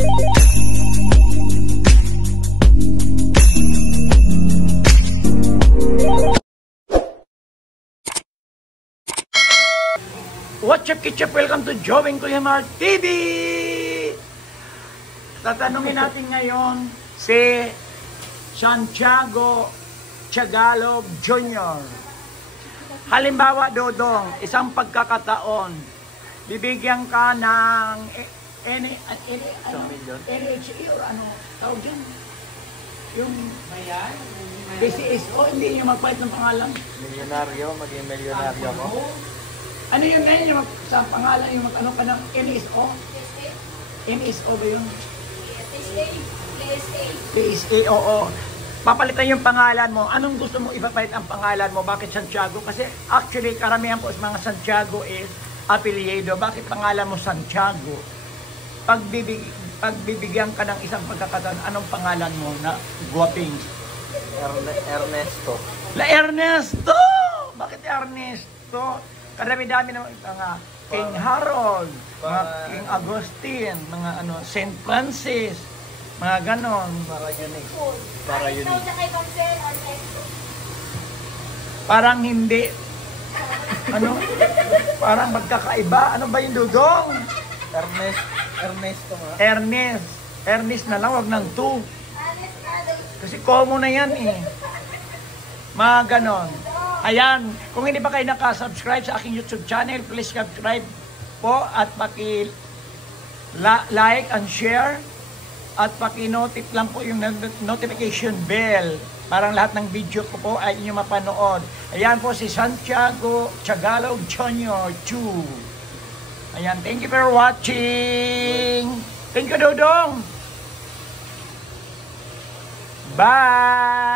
What's up, Kitchup? Welcome to Joving Kuya Mar TV! Tatanungin natin ngayon si Santiago Tagalog Jr. Halimbawa, Dodong, isang pagkakataon, bibigyan ka ng NHA or ano tawag dyan? Yung PCSO, hindi niyo magpalit ng pangalan. Milyonaryo, maging milyonaryo ko. Ano yun na yun, sa pangalan yung mag-ano ka ng NSO? NSO ba yun? PSA, oo. Papalitan yung pangalan mo. Anong gusto mo ipapalit ang pangalan mo? Bakit Santiago? Kasi actually, karamihan po sa mga Santiago is apelyido. Bakit pangalan mo Santiago? Pagbibigyan ka ng isang pagkakataon, anong pangalan mo na guwaping? Ernesto. La Ernesto! Bakit Ernesto? Karami-dami ng mga King Harold, mga King Agustin, mga ano, St. Francis, mga ganon. Para unique. Para unique. Parang hindi, ano, parang magkakaiba. Ano ba yung Dudong? Ernesto nga. Ernest na lang, wag ng 2. Kasi common na yan eh. Mga ganon. Ayan, kung hindi pa kayo nakasubscribe sa aking YouTube channel, please subscribe po at paki-like and share at paki-notif lang po yung notification bell. Parang lahat ng video ko po ay inyo mapanood. Ayan po si Santiago Tagalog Jr. 2. Ayan, thank you for watching. Thank you, Dodong. Bye!